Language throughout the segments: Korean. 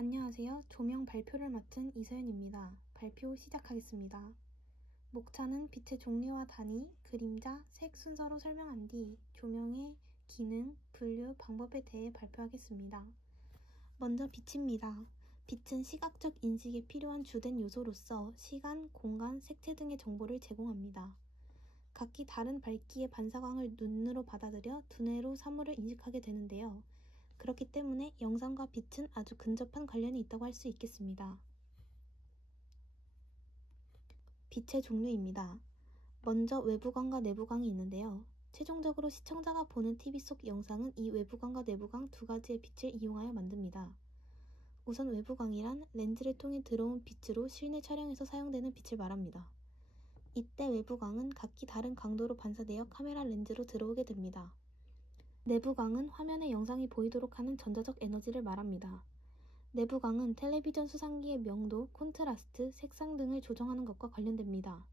안녕하세요. 조명 발표를 맡은 이서연입니다. 발표 시작하겠습니다. 목차는 빛의 종류와 단위, 그림자, 색 순서로 설명한 뒤 조명의 기능, 분류, 방법에 대해 발표하겠습니다. 먼저 빛입니다. 빛은 시각적 인식에 필요한 주된 요소로서 시간, 공간, 색채 등의 정보를 제공합니다. 각기 다른 밝기의 반사광을 눈으로 받아들여 두뇌로 사물을 인식하게 되는데요. 그렇기 때문에 영상과 빛은 아주 근접한 관련이 있다고 할 수 있겠습니다. 빛의 종류입니다. 먼저 외부광과 내부광이 있는데요. 최종적으로 시청자가 보는 TV 속 영상은 이 외부광과 내부광 두 가지의 빛을 이용하여 만듭니다. 우선 외부광이란 렌즈를 통해 들어온 빛으로 실내 촬영에서 사용되는 빛을 말합니다. 이때 외부광은 각기 다른 강도로 반사되어 카메라 렌즈로 들어오게 됩니다. 내부광은 화면에 영상이 보이도록 하는 전자적 에너지를 말합니다. 내부광은 텔레비전 수상기의 명도, 콘트라스트, 색상 등을 조정하는 것과 관련됩니다.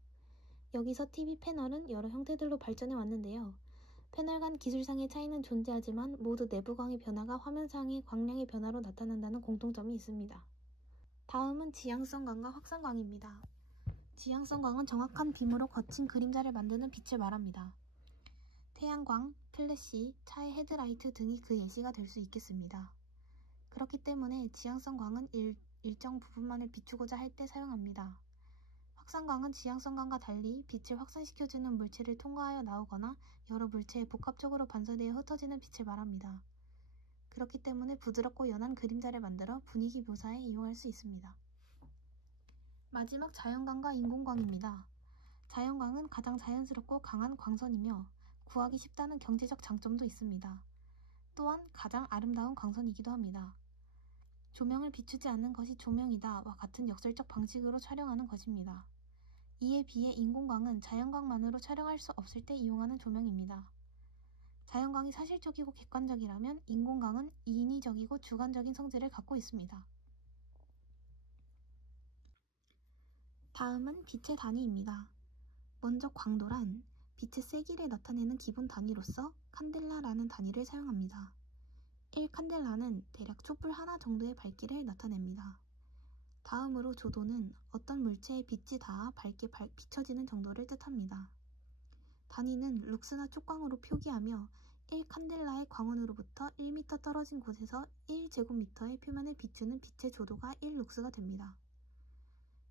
여기서 TV 패널은 여러 형태들로 발전해 왔는데요. 패널 간 기술상의 차이는 존재하지만 모두 내부광의 변화가 화면상의 광량의 변화로 나타난다는 공통점이 있습니다. 다음은 지향성광과 확산광입니다. 지향성광은 정확한 빔으로 거친 그림자를 만드는 빛을 말합니다. 태양광, 플래시, 차의 헤드라이트 등이 그 예시가 될 수 있겠습니다. 그렇기 때문에 지향성광은 일정 부분만을 비추고자 할 때 사용합니다. 확산광은 지향성광과 달리 빛을 확산시켜주는 물체를 통과하여 나오거나 여러 물체에 복합적으로 반사되어 흩어지는 빛을 말합니다. 그렇기 때문에 부드럽고 연한 그림자를 만들어 분위기 묘사에 이용할 수 있습니다. 마지막 자연광과 인공광입니다. 자연광은 가장 자연스럽고 강한 광선이며 구하기 쉽다는 경제적 장점도 있습니다. 또한 가장 아름다운 광선이기도 합니다. 조명을 비추지 않는 것이 조명이다와 같은 역설적 방식으로 촬영하는 것입니다. 이에 비해 인공광은 자연광만으로 촬영할 수 없을 때 이용하는 조명입니다. 자연광이 사실적이고 객관적이라면 인공광은 인위적이고 주관적인 성질을 갖고 있습니다. 다음은 빛의 단위입니다. 먼저 광도란 빛의 세기를 나타내는 기본 단위로서 칸델라라는 단위를 사용합니다. 1칸델라는 대략 촛불 하나 정도의 밝기를 나타냅니다. 다음으로 조도는 어떤 물체에 빛이 닿아 밝게 비춰지는 정도를 뜻합니다. 단위는 룩스나 쪽광으로 표기하며 1칸델라의 광원으로부터 1m 떨어진 곳에서 1제곱미터의 표면을 비추는 빛의 조도가 1룩스가 됩니다.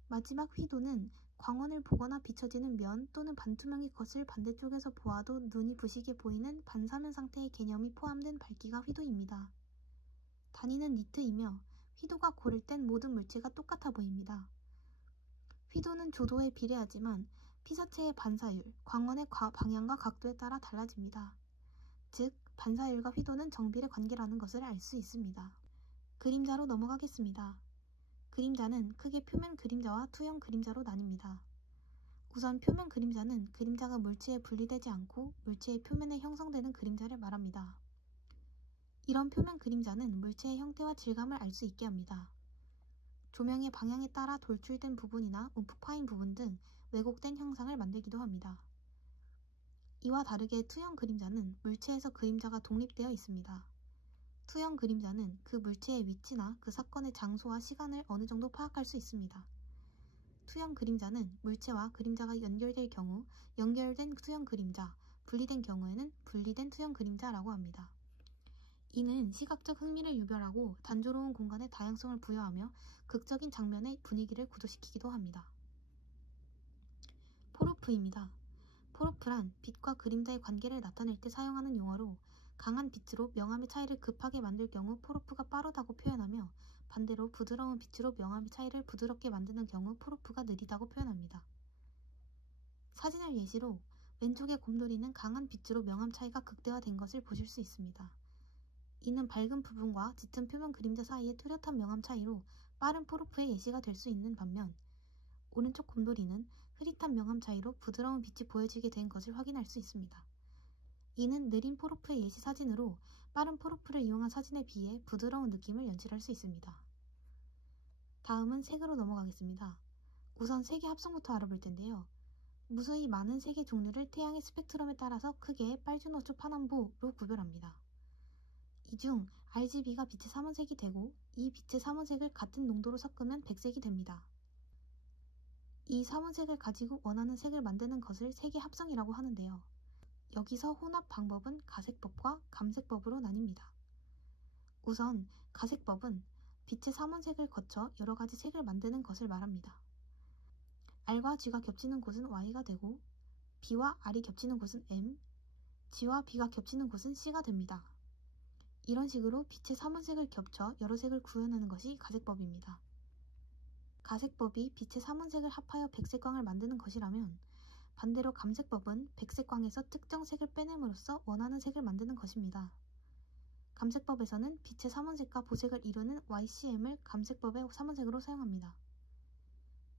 마지막 휘도는 광원을 보거나 비춰지는 면 또는 반투명의 것을 반대쪽에서 보아도 눈이 부시게 보이는 반사면 상태의 개념이 포함된 밝기가 휘도입니다. 단위는 니트이며 휘도가 고를 땐 모든 물체가 똑같아 보입니다. 휘도는 조도에 비례하지만 피사체의 반사율, 광원의 방향과 각도에 따라 달라집니다. 즉, 반사율과 휘도는 정비례 관계라는 것을 알 수 있습니다. 그림자로 넘어가겠습니다. 그림자는 크게 표면 그림자와 투영 그림자로 나뉩니다. 우선 표면 그림자는 그림자가 물체에 분리되지 않고 물체의 표면에 형성되는 그림자를 말합니다. 이런 표면 그림자는 물체의 형태와 질감을 알 수 있게 합니다. 조명의 방향에 따라 돌출된 부분이나 움푹 파인 부분 등 왜곡된 형상을 만들기도 합니다. 이와 다르게 투영 그림자는 물체에서 그림자가 독립되어 있습니다. 투영 그림자는 그 물체의 위치나 그 사건의 장소와 시간을 어느 정도 파악할 수 있습니다. 투영 그림자는 물체와 그림자가 연결될 경우 연결된 투영 그림자, 분리된 경우에는 분리된 투영 그림자라고 합니다. 이는 시각적 흥미를 유발하고 단조로운 공간에 다양성을 부여하며 극적인 장면의 분위기를 구조시키기도 합니다. 포로프입니다. 포로프란 빛과 그림자의 관계를 나타낼 때 사용하는 용어로 강한 빛으로 명암의 차이를 급하게 만들 경우 포로프가 빠르다고 표현하며 반대로 부드러운 빛으로 명암의 차이를 부드럽게 만드는 경우 포로프가 느리다고 표현합니다. 사진을 예시로 왼쪽의 곰돌이는 강한 빛으로 명암 차이가 극대화된 것을 보실 수 있습니다. 이는 밝은 부분과 짙은 표면 그림자 사이의 뚜렷한 명암 차이로 빠른 포로프의 예시가 될 수 있는 반면 오른쪽 곰돌이는 흐릿한 명암 차이로 부드러운 빛이 보여지게 된 것을 확인할 수 있습니다. 이는 느린 포로프의 예시 사진으로 빠른 포로프를 이용한 사진에 비해 부드러운 느낌을 연출할 수 있습니다. 다음은 색으로 넘어가겠습니다. 우선 색의 합성부터 알아볼 텐데요. 무수히 많은 색의 종류를 태양의 스펙트럼에 따라서 크게 빨주노초 파남보로 구별합니다. 이 중 RGB가 빛의 삼원색이 되고 이 빛의 삼원색을 같은 농도로 섞으면 백색이 됩니다. 이 삼원색을 가지고 원하는 색을 만드는 것을 색의 합성이라고 하는데요. 여기서 혼합 방법은 가색법과 감색법으로 나뉩니다. 우선 가색법은 빛의 삼원색을 거쳐 여러 가지 색을 만드는 것을 말합니다. R과 G가 겹치는 곳은 Y가 되고 B와 R이 겹치는 곳은 M, G와 B가 겹치는 곳은 C가 됩니다. 이런 식으로 빛의 삼원색을 겹쳐 여러 색을 구현하는 것이 가색법입니다. 가색법이 빛의 삼원색을 합하여 백색광을 만드는 것이라면 반대로 감색법은 백색광에서 특정 색을 빼냄으로써 원하는 색을 만드는 것입니다. 감색법에서는 빛의 삼원색과 보색을 이루는 YCM을 감색법의 삼원색으로 사용합니다.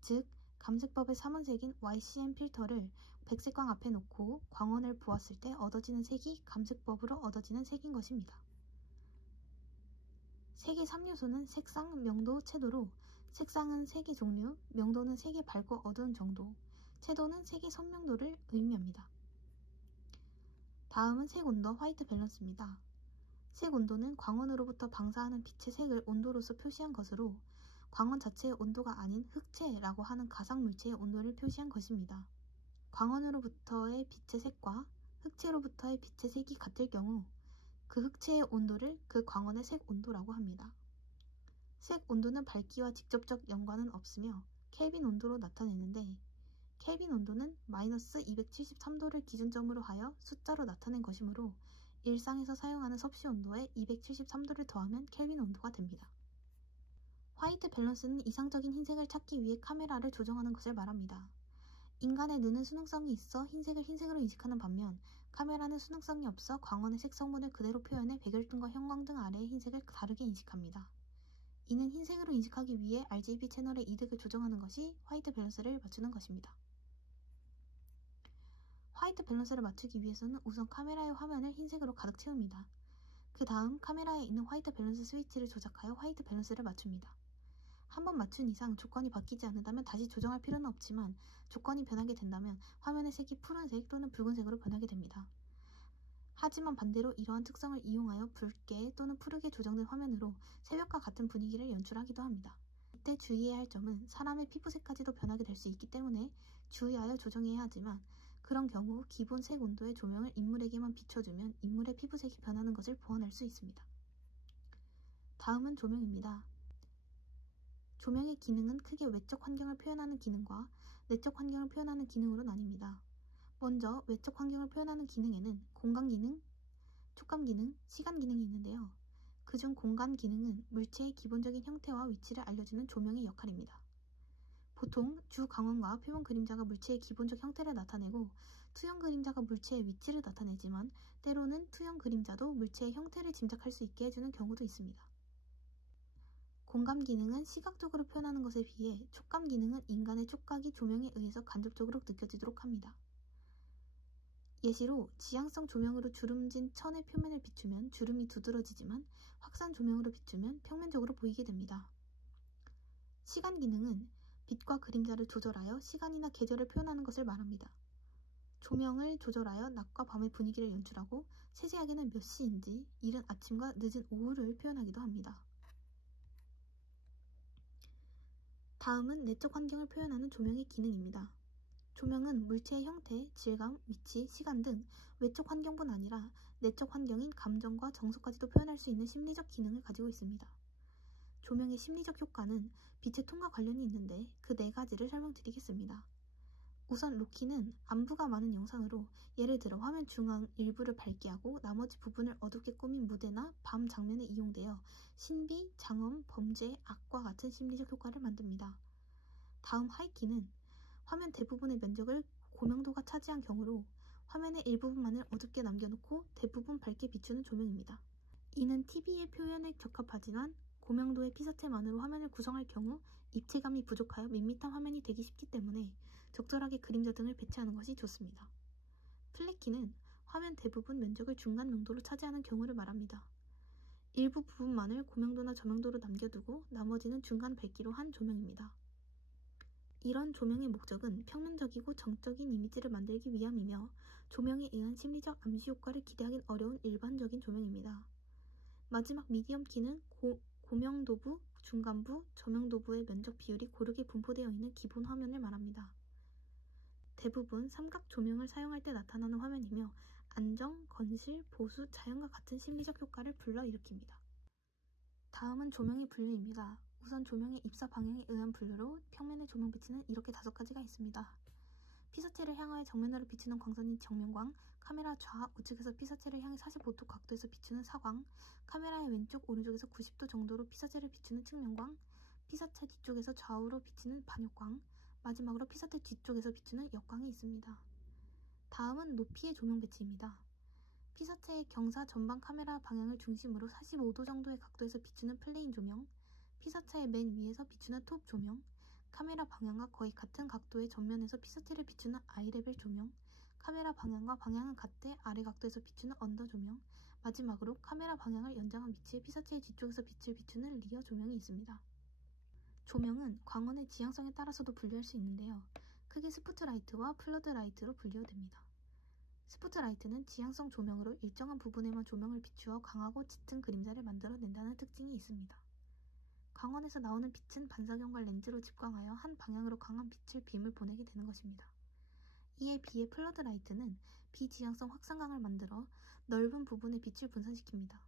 즉, 감색법의 삼원색인 YCM 필터를 백색광 앞에 놓고 광원을 보았을 때 얻어지는 색이 감색법으로 얻어지는 색인 것입니다. 색의 3요소는 색상, 명도, 채도로 색상은 색의 종류, 명도는 색의 밝고 어두운 정도, 채도는 색의 선명도를 의미합니다. 다음은 색 온도, 화이트 밸런스입니다. 색 온도는 광원으로부터 방사하는 빛의 색을 온도로서 표시한 것으로 광원 자체의 온도가 아닌 흑체라고 하는 가상물체의 온도를 표시한 것입니다. 광원으로부터의 빛의 색과 흑체로부터의 빛의 색이 같을 경우 그 흑체의 온도를 그 광원의 색 온도라고 합니다. 색 온도는 밝기와 직접적 연관은 없으며 켈빈 온도로 나타내는데 켈빈 온도는 마이너스 273도를 기준점으로 하여 숫자로 나타낸 것이므로 일상에서 사용하는 섭씨 온도에 273도를 더하면 켈빈 온도가 됩니다. 화이트 밸런스는 이상적인 흰색을 찾기 위해 카메라를 조정하는 것을 말합니다. 인간의 눈은 수능성이 있어 흰색을 흰색으로 인식하는 반면 카메라는 수능성이 없어 광원의 색 성분을 그대로 표현해 백열등과 형광등 아래의 흰색을 다르게 인식합니다. 이는 흰색으로 인식하기 위해 RGB 채널의 이득을 조정하는 것이 화이트 밸런스를 맞추는 것입니다. 화이트 밸런스를 맞추기 위해서는 우선 카메라의 화면을 흰색으로 가득 채웁니다. 그 다음 카메라에 있는 화이트 밸런스 스위치를 조작하여 화이트 밸런스를 맞춥니다. 한번 맞춘 이상 조건이 바뀌지 않는다면 다시 조정할 필요는 없지만 조건이 변하게 된다면 화면의 색이 푸른색 또는 붉은색으로 변하게 됩니다. 하지만 반대로 이러한 특성을 이용하여 붉게 또는 푸르게 조정된 화면으로 새벽과 같은 분위기를 연출하기도 합니다. 이때 주의해야 할 점은 사람의 피부색까지도 변하게 될 수 있기 때문에 주의하여 조정해야 하지만 그런 경우 기본 색 온도의 조명을 인물에게만 비춰주면 인물의 피부색이 변하는 것을 보완할 수 있습니다. 다음은 조명입니다. 조명의 기능은 크게 외적 환경을 표현하는 기능과 내적 환경을 표현하는 기능으로 나뉩니다. 먼저 외적 환경을 표현하는 기능에는 공간 기능, 촉감 기능, 시간 기능이 있는데요. 그중 공간 기능은 물체의 기본적인 형태와 위치를 알려주는 조명의 역할입니다. 보통 주 광원과 표면 그림자가 물체의 기본적 형태를 나타내고 투영 그림자가 물체의 위치를 나타내지만 때로는 투영 그림자도 물체의 형태를 짐작할 수 있게 해주는 경우도 있습니다. 공감 기능은 시각적으로 표현하는 것에 비해 촉감 기능은 인간의 촉각이 조명에 의해서 간접적으로 느껴지도록 합니다. 예시로 지향성 조명으로 주름진 천의 표면을 비추면 주름이 두드러지지만 확산 조명으로 비추면 평면적으로 보이게 됩니다. 시간 기능은 빛과 그림자를 조절하여 시간이나 계절을 표현하는 것을 말합니다. 조명을 조절하여 낮과 밤의 분위기를 연출하고 세세하게는 몇 시인지, 이른 아침과 늦은 오후를 표현하기도 합니다. 다음은 내적 환경을 표현하는 조명의 기능입니다. 조명은 물체의 형태, 질감, 위치, 시간 등 외적 환경뿐 아니라 내적 환경인 감정과 정서까지도 표현할 수 있는 심리적 기능을 가지고 있습니다. 조명의 심리적 효과는 빛의 톤과 관련이 있는데 그 4가지를 설명드리겠습니다. 우선 로키는 안부가 많은 영상으로 예를 들어 화면 중앙 일부를 밝게 하고 나머지 부분을 어둡게 꾸민 무대나 밤 장면에 이용되어 신비, 장엄, 범죄, 악과 같은 심리적 효과를 만듭니다. 다음 하이키는 화면 대부분의 면적을 고명도가 차지한 경우로 화면의 일부분만을 어둡게 남겨놓고 대부분 밝게 비추는 조명입니다. 이는 TV의 표현에 적합하지만 고명도의 피사체만으로 화면을 구성할 경우 입체감이 부족하여 밋밋한 화면이 되기 쉽기 때문에 적절하게 그림자 등을 배치하는 것이 좋습니다. 플랫키는 화면 대부분 면적을 중간 명도로 차지하는 경우를 말합니다. 일부 부분만을 고명도나 저명도로 남겨두고 나머지는 중간 밝기로 한 조명입니다. 이런 조명의 목적은 평면적이고 정적인 이미지를 만들기 위함이며 조명에 의한 심리적 암시 효과를 기대하긴 어려운 일반적인 조명입니다. 마지막 미디엄 키는 고명도부, 중간부, 저명도부의 면적 비율이 고르게 분포되어 있는 기본 화면을 말합니다. 대부분 삼각 조명을 사용할 때 나타나는 화면이며 안정, 건실, 보수, 자연과 같은 심리적 효과를 불러일으킵니다. 다음은 조명의 분류입니다. 우선 조명의 입사 방향에 의한 분류로 평면의 조명 배치는 이렇게 5가지가 있습니다. 피사체를 향하여 정면으로 비추는 광선인 정면광, 카메라 좌우측에서 피사체를 향해 45도 각도에서 비추는 사광, 카메라의 왼쪽 오른쪽에서 90도 정도로 피사체를 비추는 측면광, 피사체 뒤쪽에서 좌우로 비치는 반역광, 마지막으로 피사체 뒤쪽에서 비추는 역광이 있습니다. 다음은 높이의 조명 배치입니다. 피사체의 경사 전방 카메라 방향을 중심으로 45도 정도의 각도에서 비추는 플레인 조명, 피사체의 맨 위에서 비추는 톱 조명, 카메라 방향과 거의 같은 각도의 전면에서 피사체를 비추는 아이레벨 조명, 카메라 방향과 방향은 같대 아래 각도에서 비추는 언더 조명, 마지막으로 카메라 방향을 연장한 위치에 피사체의 뒤쪽에서 빛을 비추는 리어 조명이 있습니다. 조명은 광원의 지향성에 따라서도 분류할 수 있는데요. 크게 스포트라이트와 플러드라이트로 분류됩니다. 스포트라이트는 지향성 조명으로 일정한 부분에만 조명을 비추어 강하고 짙은 그림자를 만들어낸다는 특징이 있습니다. 광원에서 나오는 빛은 반사경과 렌즈로 집광하여 한 방향으로 강한 빛을 빔을 보내게 되는 것입니다. 이에 비해 플러드라이트는 비지향성 확산광을 만들어 넓은 부분에 빛을 분산시킵니다.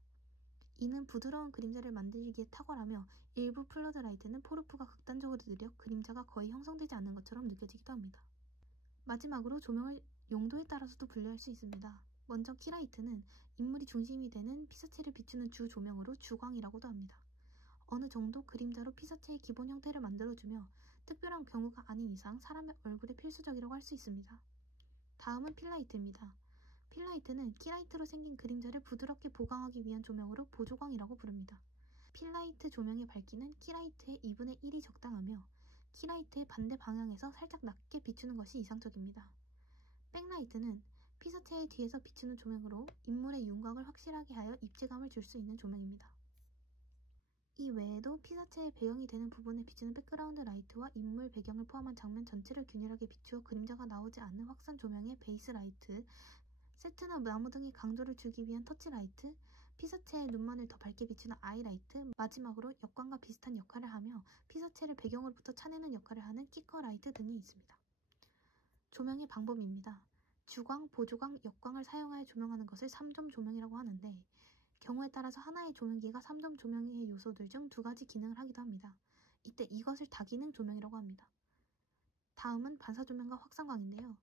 이는 부드러운 그림자를 만들기에 탁월하며 일부 플러드라이트는 포르프가 극단적으로 느려 그림자가 거의 형성되지 않는 것처럼 느껴지기도 합니다. 마지막으로 조명을 용도에 따라서도 분류할 수 있습니다. 먼저 키라이트는 인물이 중심이 되는 피사체를 비추는 주 조명으로 주광이라고도 합니다. 어느 정도 그림자로 피사체의 기본 형태를 만들어주며 특별한 경우가 아닌 이상 사람의 얼굴에 필수적이라고 할 수 있습니다. 다음은 필라이트입니다. 필라이트는 키라이트로 생긴 그림자를 부드럽게 보강하기 위한 조명으로 보조광이라고 부릅니다. 필라이트 조명의 밝기는 키라이트의 2분의 1이 적당하며 키라이트의 반대 방향에서 살짝 낮게 비추는 것이 이상적입니다. 백라이트는 피사체의 뒤에서 비추는 조명으로 인물의 윤곽을 확실하게 하여 입체감을 줄 수 있는 조명입니다. 이 외에도 피사체의 배경이 되는 부분에 비추는 백그라운드 라이트와 인물 배경을 포함한 장면 전체를 균일하게 비추어 그림자가 나오지 않는 확산 조명의 베이스 라이트, 세트나 나무 등의 강조를 주기 위한 터치 라이트, 피사체의 눈만을 더 밝게 비추는 아이라이트, 마지막으로 역광과 비슷한 역할을 하며 피사체를 배경으로부터 차내는 역할을 하는 키커 라이트 등이 있습니다. 조명의 방법입니다. 주광, 보조광, 역광을 사용하여 조명하는 것을 3점 조명이라고 하는데 경우에 따라서 하나의 조명기가 3점 조명의 요소들 중 2가지 기능을 하기도 합니다. 이때 이것을 다기능 조명이라고 합니다. 다음은 반사조명과 확산광인데요.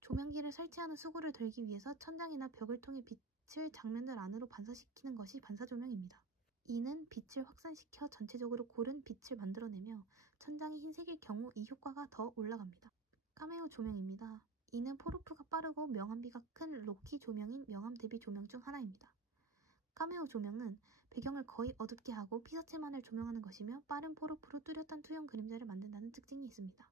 조명기를 설치하는 수고를 덜기 위해서 천장이나 벽을 통해 빛을 장면들 안으로 반사시키는 것이 반사조명입니다. 이는 빛을 확산시켜 전체적으로 고른 빛을 만들어내며 천장이 흰색일 경우 이 효과가 더 올라갑니다. 카메오 조명입니다. 이는 포르프가 빠르고 명암비가 큰 로키 조명인 명암 대비 조명 중 하나입니다. 카메오 조명은 배경을 거의 어둡게 하고 피사체만을 조명하는 것이며 빠른 포르프로 뚜렷한 투영 그림자를 만든다는 특징이 있습니다.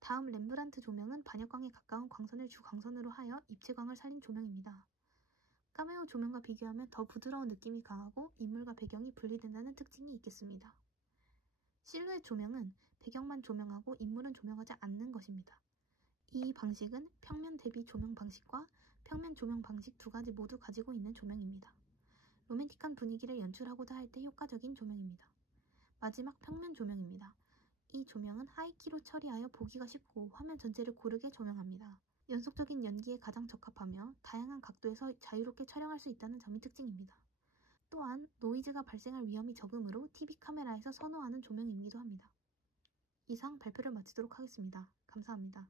다음 렘브란트 조명은 반역광에 가까운 광선을 주광선으로 하여 입체광을 살린 조명입니다. 카메오 조명과 비교하면 더 부드러운 느낌이 강하고 인물과 배경이 분리된다는 특징이 있겠습니다. 실루엣 조명은 배경만 조명하고 인물은 조명하지 않는 것입니다. 이 방식은 평면 대비 조명 방식과 평면 조명 방식 2가지 모두 가지고 있는 조명입니다. 로맨틱한 분위기를 연출하고자 할 때 효과적인 조명입니다. 마지막 평면 조명입니다. 이 조명은 하이키로 처리하여 보기가 쉽고 화면 전체를 고르게 조명합니다. 연속적인 연기에 가장 적합하며 다양한 각도에서 자유롭게 촬영할 수 있다는 점이 특징입니다. 또한 노이즈가 발생할 위험이 적으므로 TV 카메라에서 선호하는 조명이기도 합니다. 이상 발표를 마치도록 하겠습니다. 감사합니다.